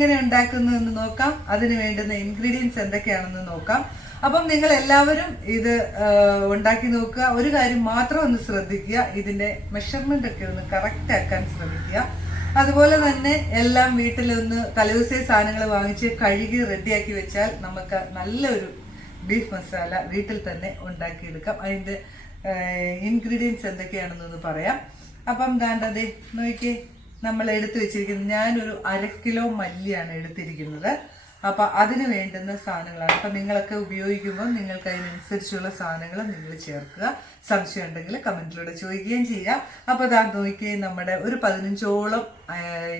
എങ്ങനെ ഉണ്ടാക്കുന്നു എന്ന് നോക്കാം. അതിന് വേണ്ടുന്ന ഇൻഗ്രീഡിയൻസ് എന്തൊക്കെയാണെന്ന് നോക്കാം. അപ്പം നിങ്ങൾ എല്ലാവരും ഇത് ഉണ്ടാക്കി നോക്കുക. ഒരു കാര്യം മാത്രം ഒന്ന് ശ്രദ്ധിക്കുക. ഇതിന്റെ മെഷർമെന്റ് ഒക്കെ ഒന്ന് കറക്റ്റ് ആക്കാൻ ശ്രമിക്കുക. അതുപോലെ തന്നെ എല്ലാം വീട്ടിലൊന്ന് തലേദിവസേ സാധനങ്ങൾ വാങ്ങിച്ച് കഴുകി റെഡിയാക്കി വെച്ചാൽ നമുക്ക് നല്ലൊരു ബീഫ് മസാല വീട്ടിൽ തന്നെ ഉണ്ടാക്കിയെടുക്കാം. അതിന്റെ ഇൻഗ്രീഡിയൻസ് എന്തൊക്കെയാണെന്നൊന്ന് പറയാം. അപ്പം ദാണ്ടതേ നോക്കിയേ. നമ്മൾ എടുത്തു വെച്ചിരിക്കുന്നത് ഞാനൊരു അര കിലോ മല്ലിയാണ് എടുത്തിരിക്കുന്നത്. അപ്പൊ അതിന് വേണ്ടുന്ന സാധനങ്ങളാണ്. അപ്പൊ നിങ്ങളൊക്കെ ഉപയോഗിക്കുമ്പോൾ നിങ്ങൾക്ക് അതിനനുസരിച്ചുള്ള സാധനങ്ങൾ നിങ്ങൾ ചേർക്കുക. സംശയം ഉണ്ടെങ്കിൽ കമന്റിലൂടെ ചോദിക്കുകയും ചെയ്യാം. അപ്പൊ അതാ നോക്കിയേ നമ്മുടെ ഒരു പതിനഞ്ചോളം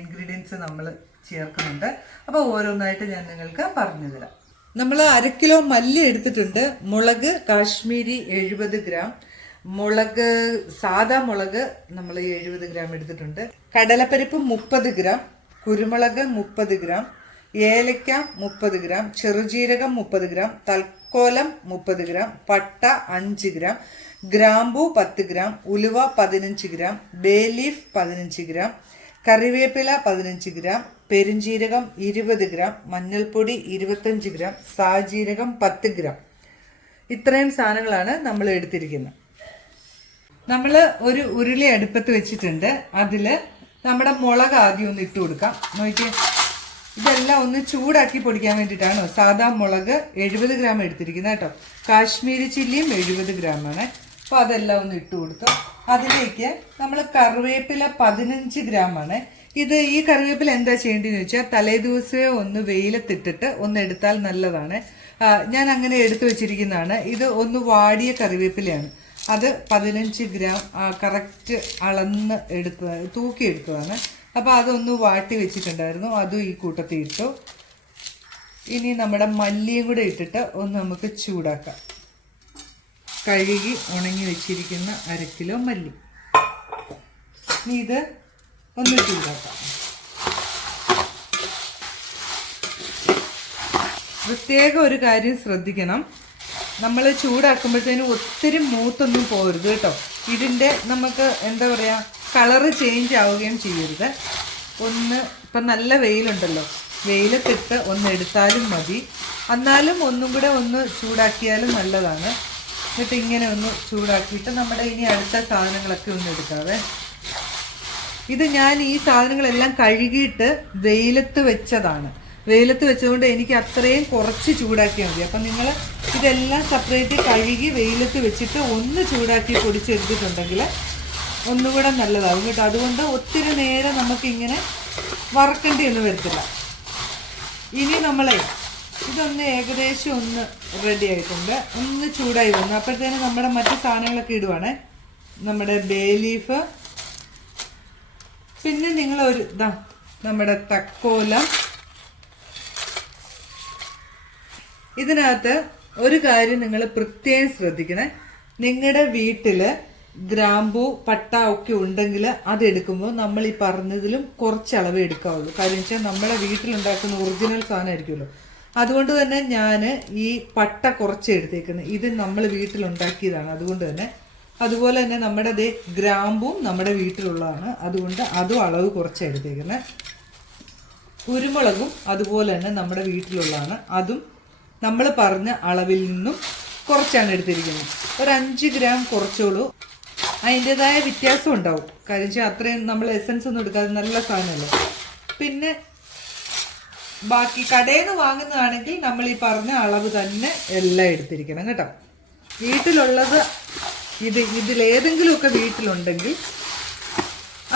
ഇൻഗ്രീഡിയൻസ് നമ്മൾ ചേർക്കുന്നുണ്ട്. അപ്പൊ ഓരോന്നായിട്ട് ഞാൻ നിങ്ങൾക്ക് പറഞ്ഞു തരാം നമ്മൾ അര കിലോ മല്ലി എടുത്തിട്ടുണ്ട്. മുളക് കാശ്മീരി എഴുപത് ഗ്രാം. മുളക് സാദാ മുളക് നമ്മൾ എഴുപത് ഗ്രാം എടുത്തിട്ടുണ്ട്. കടലപ്പരിപ്പ് മുപ്പത് ഗ്രാം കുരുമുളക് മുപ്പത് ഗ്രാം ഏലക്ക മുപ്പത് ഗ്രാം ചെറുജീരകം മുപ്പത് ഗ്രാം തൽക്കോലം മുപ്പത് ഗ്രാം പട്ട അഞ്ച് ഗ്രാം ഗ്രാമ്പൂ പത്ത് ഗ്രാം ഉലുവ പതിനഞ്ച് ഗ്രാം ബേ ലീഫ് പതിനഞ്ച് ഗ്രാം കറിവേപ്പില പതിനഞ്ച് ഗ്രാം പെരുംജീരകം ഇരുപത് ഗ്രാം മഞ്ഞൾപ്പൊടി ഇരുപത്തഞ്ച് ഗ്രാം സാജീരകം പത്ത് ഗ്രാം. ഇത്രയും സാധനങ്ങളാണ് നമ്മൾ എടുത്തിരിക്കുന്നത്. നമ്മൾ ഒരു ഉരുളി അടുപ്പത്ത് വെച്ചിട്ടുണ്ട്. അതിൽ നമ്മുടെ മുളക് ആദ്യം ഒന്ന് ഇട്ട് കൊടുക്കാം. നോക്കിയേ. ഇതെല്ലാം ഒന്ന് ചൂടാക്കി പൊടിക്കാൻ വേണ്ടിയിട്ടാണ്. സാധാ മുളക് എഴുപത് ഗ്രാം എടുത്തിരിക്കുന്നത് കേട്ടോ. കാശ്മീരി ചില്ലിയും എഴുപത് ഗ്രാമാണ് അപ്പോൾ അതെല്ലാം ഒന്ന് ഇട്ട് കൊടുത്തു. അതിലേക്ക് നമ്മൾ കറിവേപ്പില പതിനഞ്ച് ഗ്രാമാണ് ഇത് ഈ കറിവേപ്പില എന്താ ചെയ്യേണ്ടതെന്ന് വെച്ചാൽ തലേ ദിവസമേ ഒന്ന് വെയിലത്തിട്ടിട്ട് ഒന്ന് എടുത്താൽ നല്ലതാണ്. ഞാൻ അങ്ങനെ എടുത്തു വെച്ചിരിക്കുന്നതാണ്. ഇത് ഒന്ന് വാടിയ കറിവേപ്പിലയാണ്. അത് പതിനഞ്ച് ഗ്രാം കറക്റ്റ് അളന്ന് എടുക്കുക തൂക്കി എടുത്തതാണ് അപ്പോൾ അതൊന്ന് വാട്ടി വെച്ചിട്ടുണ്ടായിരുന്നു. അതും ഈ കൂട്ടത്തിൽ ഇട്ടു. ഇനി നമ്മുടെ മല്ലിയും കൂടെ ഇട്ടിട്ട് ഒന്ന് നമുക്ക് ചൂടാക്കാം. കഴുകി ഉണങ്ങി വെച്ചിരിക്കുന്ന അര കിലോ മല്ലി. ഇനി ഇത് ഒന്ന് ചൂടാക്കാം. പ്രത്യേക ഒരു കാര്യം ശ്രദ്ധിക്കണം. നമ്മൾ ചൂടാക്കുമ്പോഴത്തേനും ഒത്തിരി മൂത്തൊന്നും പോരുത് കേട്ടോ. ഇതിന്റെ നമുക്ക് എന്താ പറയുക കളറ് ചേഞ്ച് ആവുകയും ചെയ്യരുത്. ഒന്ന് ഇപ്പം നല്ല വെയിലുണ്ടല്ലോ. വെയിലത്തിട്ട് ഒന്ന് എടുത്താലും മതി. എന്നാലും ഒന്നും കൂടെ ഒന്ന് ചൂടാക്കിയാലും നല്ലതാണ്. എന്നിട്ട് ഇങ്ങനെ ഒന്ന് ചൂടാക്കിയിട്ട് നമ്മുടെ ഇനി അടുത്ത സാധനങ്ങളൊക്കെ ഒന്ന് എടുക്കാവേ. ഇത് ഞാൻ ഈ സാധനങ്ങളെല്ലാം കഴുകിയിട്ട് വെയിലത്ത് വെച്ചതാണ്. വെയിലത്ത് വെച്ചതുകൊണ്ട് എനിക്ക് അത്രയും കുറച്ച് ചൂടാക്കിയാൽ മതി. അപ്പം നിങ്ങൾ ഇതെല്ലാം സെപ്പറേറ്റ് കഴുകി വെയിലത്ത് വെച്ചിട്ട് ഒന്ന് ചൂടാക്കി പൊടിച്ചെടുത്തിട്ടുണ്ടെങ്കിൽ ഒന്നുകൂടെ നല്ലതാകും കേട്ടോ. അതുകൊണ്ട് ഒത്തിരി നേരം നമുക്കിങ്ങനെ വറക്കേണ്ടി ഒന്നും വരത്തില്ല. ഇനി നമ്മളെ ഇതൊന്ന് ഏകദേശം ഒന്ന് റെഡി ആയിട്ടുണ്ട്. ഒന്ന് ചൂടായി വന്നു. അപ്പോഴത്തേനും നമ്മുടെ മറ്റു സാധനങ്ങളൊക്കെ ഇടുവാണേ. നമ്മുടെ ബേ ലീഫ് പിന്നെ നിങ്ങൾ ഒരു ഇതാ നമ്മുടെ തക്കോലം. ഇതിനകത്ത് ഒരു കാര്യം നിങ്ങൾ പ്രത്യേകം ശ്രദ്ധിക്കണേ. നിങ്ങളുടെ വീട്ടിൽ ഗ്രാമ്പു പട്ട ഒക്കെ ഉണ്ടെങ്കിൽ അത് എടുക്കുമ്പോൾ നമ്മൾ ഈ പറഞ്ഞതിലും കുറച്ച് അളവ് എടുക്കാവുള്ളൂ. കാര്യം വെച്ചാൽ നമ്മളെ വീട്ടിലുണ്ടാക്കുന്ന ഒറിജിനൽ സാധനമായിരിക്കുമല്ലോ അതുകൊണ്ട് തന്നെ ഞാൻ ഈ പട്ട കുറച്ച് എടുത്തേക്കുന്നത് ഇത് നമ്മൾ വീട്ടിലുണ്ടാക്കിയതാണ്. അതുകൊണ്ട് തന്നെ അതുപോലെ തന്നെ നമ്മുടെ ദേ ഗ്രാമ്പും നമ്മുടെ വീട്ടിലുള്ളതാണ്. അതുകൊണ്ട് അതും അളവ് കുറച്ച് എടുത്തേക്കുന്നത് കുരുമുളകും അതുപോലെ തന്നെ നമ്മുടെ വീട്ടിലുള്ളതാണ്. അതും നമ്മൾ പറഞ്ഞ അളവിൽ നിന്നും കുറച്ചാണ് എടുത്തിരിക്കുന്നത്. ഒരു അഞ്ച് ഗ്രാം കുറച്ചോളൂ. അതിന്റെതായ വ്യത്യാസം ഉണ്ടാവും. കാര്യം വെച്ചാൽ അത്രയും നമ്മൾ എസൻസ് ഒന്നും എടുക്കാതെ നല്ല സാധനമല്ലേ? പിന്നെ ബാക്കി കടയിൽ നിന്ന് വാങ്ങുന്നതാണെങ്കിൽ നമ്മൾ ഈ പറഞ്ഞ അളവ് തന്നെ എല്ലാം എടുത്തിരിക്കണം കേട്ടോ. വീട്ടിലുള്ളത് ഇത് ഇതിലേതെങ്കിലുമൊക്കെ വീട്ടിലുണ്ടെങ്കിൽ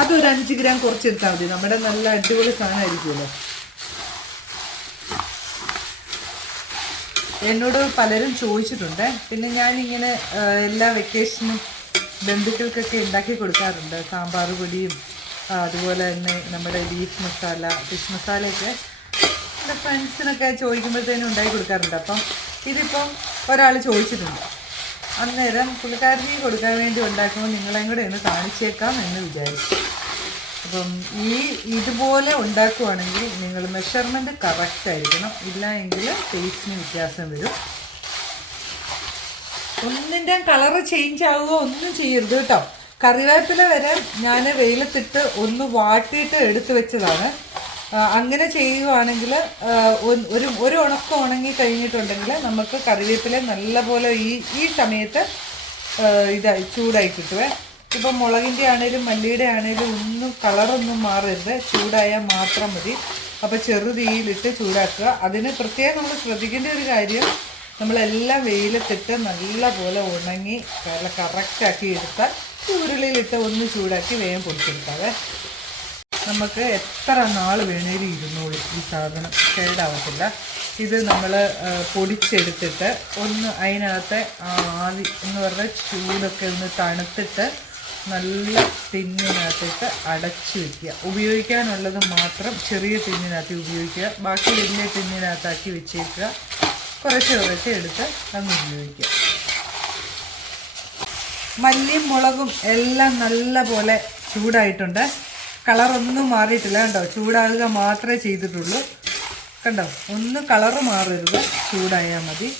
അതൊരു അഞ്ച് ഗ്രാം കുറച്ചെടുത്താൽ മതി. നമ്മുടെ നല്ല അടിപൊളി സാധനമായിരിക്കുമല്ലോ. എന്നോട് പലരും ചോദിച്ചിട്ടുണ്ട്. പിന്നെ ഞാനിങ്ങനെ എല്ലാ വെക്കേഷനും ബന്ധുക്കൾക്കൊക്കെ ഉണ്ടാക്കി കൊടുക്കാറുണ്ട്. സാമ്പാർ പൊടിയും അതുപോലെ തന്നെ നമ്മുടെ ബീഫ് മസാല ഫിഷ് മസാലയൊക്കെ എന്റെ ഫ്രണ്ട്സിനൊക്കെ ചോദിക്കുമ്പോഴത്തേനും ഉണ്ടാക്കി കൊടുക്കാറുണ്ട്. അപ്പം ഇതിപ്പം ഒരാൾ ചോദിച്ചിട്ടുണ്ട്. അന്നേരം പുള്ളിക്കാരനെയും കൊടുക്കാൻ വേണ്ടി ഉണ്ടാക്കുമ്പോൾ നിങ്ങളെയും കൂടെ ഒന്ന് കാണിച്ചേക്കാം എന്ന് വിചാരിച്ചു. അപ്പം ഈ ഇതുപോലെ ഉണ്ടാക്കുവാണെങ്കിൽ നിങ്ങൾ മെഷർമെന്റ് കറക്റ്റ് ആയിരിക്കണം. ഇല്ല എങ്കിൽ ടേസ്റ്റിന് വ്യത്യാസം വരും. ഒന്നിന്റെ കളറ് ചേഞ്ച് ആവുകയോ ഒന്നും ചെയ്യരുത് കേട്ടോ. കറിവേപ്പില വരെ ഞാൻ വെയിലത്തിട്ട് ഒന്ന് വാട്ടിയിട്ട് എടുത്തു വെച്ചതാണ്. അങ്ങനെ ചെയ്യുവാണെങ്കിൽ ഒരു ഒരു ഉണക്കം ഉണങ്ങി കഴിഞ്ഞിട്ടുണ്ടെങ്കിൽ നമുക്ക് കറിവേപ്പില നല്ലപോലെ ഈ ഈ സമയത്ത് ഇതായി ചൂടായി കിട്ടുവേ. ഇപ്പം മുളകിന്റെ ആണേലും മല്ലിയുടെ ആണേലും ഒന്നും കളറൊന്നും മാറരുത്. ചൂടായാൽ മാത്രം മതി. അപ്പോൾ ചെറു തീയിലിട്ട് ചൂടാക്കുക. അതിന് പ്രത്യേകം നമ്മൾ ശ്രദ്ധിക്കേണ്ട ഒരു കാര്യം നമ്മളെല്ലാം വെയിലത്തിട്ട് നല്ലപോലെ ഉണങ്ങി നല്ല കറക്റ്റാക്കി എടുത്താൽ ചൂരുളിയിലിട്ട് ഒന്ന് ചൂടാക്കി വേഗം പൊടിച്ചെടുക്കാവേ നമുക്ക് എത്ര നാൾ വേണേലും ഇരുന്നോളും ഈ സാധനം. കേടാവത്തില്ല. ഇത് നമ്മൾ പൊടിച്ചെടുത്തിട്ട് ഒന്ന് അതിനകത്തെ ആവി എന്ന് പറഞ്ഞാൽ ചൂടൊക്കെ ഒന്ന് തണുത്തിട്ട് നല്ല തിന്നിനകത്തിട്ട് അടച്ചു വെക്കുക. ഉപയോഗിക്കാനുള്ളത് മാത്രം ചെറിയ തിന്നിനകത്ത് ഉപയോഗിക്കുക. ബാക്കി വലിയ തിന്നിനകത്താക്കി വെച്ചേക്കുക. കുറച്ച് കുറച്ച് എടുത്ത് അങ്ങ് ഉപയോഗിക്കുക. മല്ലിയും മുളകും എല്ലാം നല്ല പോലെ ചൂടായിട്ടുണ്ട് കളറൊന്നും മാറിയിട്ടില്ല കണ്ടോ? ചൂടാകുക മാത്രമേ ചെയ്തിട്ടുള്ളൂ. കണ്ടോ? ഒന്ന് കളറ് മാറരുത്. ചൂടായാൽ മതി.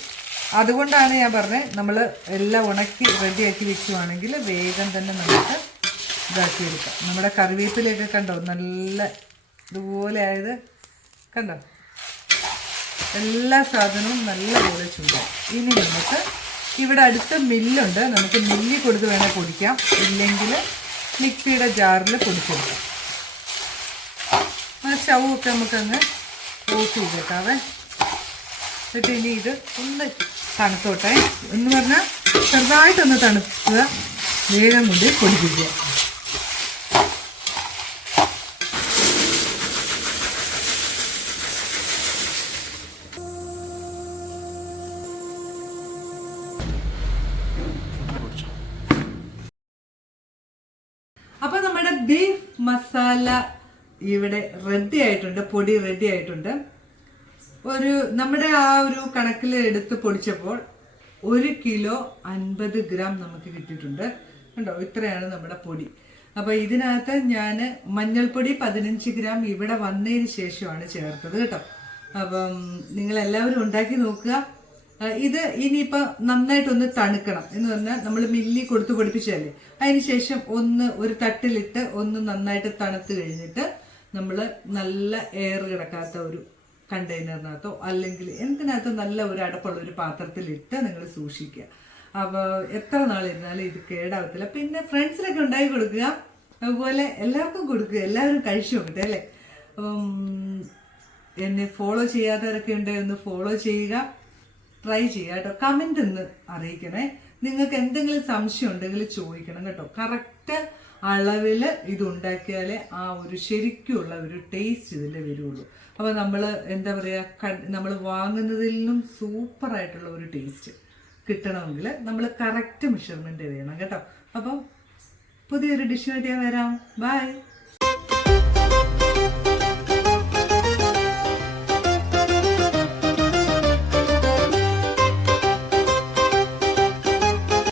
അതുകൊണ്ടാണ് ഞാൻ പറഞ്ഞത് നമ്മൾ എല്ലാം ഉണക്കി റെഡിയാക്കി വെക്കുവാണെങ്കിൽ വേഗം തന്നെ നമുക്ക് ഇതാക്കി എടുക്കാം നമ്മുടെ കറിവേപ്പിലയൊക്കെ കണ്ടോ? നല്ല ഇതുപോലെ ആയത് കണ്ടോ? എല്ലാ സാധനവും നല്ലപോലെ ചൂടാം ഇനി നമുക്ക് ഇവിടെ അടുത്ത മില്ലുണ്ട്. നമുക്ക് മില്ലി കൊടുത്ത് വേണേൽ പൊടിക്കാം. ഇല്ലെങ്കിൽ മിക്സിയുടെ ജാറിൽ പൊടിച്ചെടുക്കാം ആ ചവൊക്കെ നമുക്കങ്ങ് ഓഫ് ചെയ്തേക്കാവേ. എന്നിട്ട് ഇനി ഇത് ഒന്ന് തണുത്തോട്ടെ. എന്ന് പറഞ്ഞാൽ ചെറുതായിട്ടൊന്ന് തണുക്കുക. വേഗം കൊണ്ട് പൊടിപ്പിക്കുക. അപ്പൊ നമ്മുടെ ബീഫ് മസാല ഇവിടെ റെഡി ആയിട്ടുണ്ട് പൊടി റെഡി ആയിട്ടുണ്ട്. ഒരു നമ്മുടെ ആ ഒരു കണക്കിൽ എടുത്ത് പൊടിച്ചപ്പോൾ ഒരു കിലോ അൻപത് ഗ്രാം നമുക്ക് കിട്ടിയിട്ടുണ്ട്. കണ്ടോ? ഇത്രയാണ് നമ്മുടെ പൊടി. അപ്പൊ ഇതിനകത്ത് ഞാൻ മഞ്ഞൾപ്പൊടി പതിനഞ്ച് ഗ്രാം ഇവിടെ വന്നതിന് ശേഷമാണ് ചേർത്തത് കേട്ടോ. അപ്പം നിങ്ങൾ എല്ലാവരും ഉണ്ടാക്കി നോക്കുക. ഇത് ഇനിയിപ്പോൾ നന്നായിട്ടൊന്ന് തണുക്കണം എന്ന് പറഞ്ഞാൽ നമ്മൾ മില്ലി കൊടുത്ത് പൊടിപ്പിച്ചല്ലേ അതിന് ശേഷം ഒന്ന് ഒരു തട്ടിലിട്ട് ഒന്ന് നന്നായിട്ട് തണുത്ത് കഴിഞ്ഞിട്ട് നമ്മൾ നല്ല എയർ കിടക്കാത്ത ഒരു കണ്ടെയ്നറിനകത്തോ അല്ലെങ്കിൽ എന്തിനകത്തോ നല്ല ഒരു അടപ്പുള്ള ഒരു പാത്രത്തിലിട്ട് നിങ്ങൾ സൂക്ഷിക്കുക. അപ്പോൾ എത്ര നാളിരുന്നാലും ഇത് കേടാവത്തില്ല. പിന്നെ ഫ്രണ്ട്സിനൊക്കെ ഉണ്ടാക്കി കൊടുക്കുക. അതുപോലെ എല്ലാവർക്കും കൊടുക്കുക. എല്ലാവരും കഴിച്ചു നോക്കട്ടെ അല്ലേ? എന്നെ ഫോളോ ചെയ്യാത്തവരൊക്കെ ഉണ്ടെങ്കിൽ ഒന്ന് ഫോളോ ചെയ്യുക. ട്രൈ ചെയ്യുക കേട്ടോ. കമന്റ് ഒന്ന് അറിയിക്കണേ. നിങ്ങൾക്ക് എന്തെങ്കിലും സംശയം ഉണ്ടെങ്കിൽ ചോദിക്കണം കേട്ടോ. കറക്റ്റ് അളവിൽ ഇത് ഉണ്ടാക്കിയാലേ ആ ഒരു ശരിക്കുള്ള ഒരു ടേസ്റ്റ് ഇതിൽ വരുള്ളൂ. അപ്പോൾ നമ്മൾ എന്താ പറയുക നമ്മൾ വാങ്ങുന്നതിൽ നിന്നും സൂപ്പറായിട്ടുള്ള ഒരു ടേസ്റ്റ് കിട്ടണമെങ്കിൽ നമ്മൾ കറക്റ്റ് മെഷർമെന്റ് ചെയ്യണം കേട്ടോ. അപ്പം പുതിയൊരു ഡിഷുമായിട്ട് ഞാൻ വരാം. ബൈ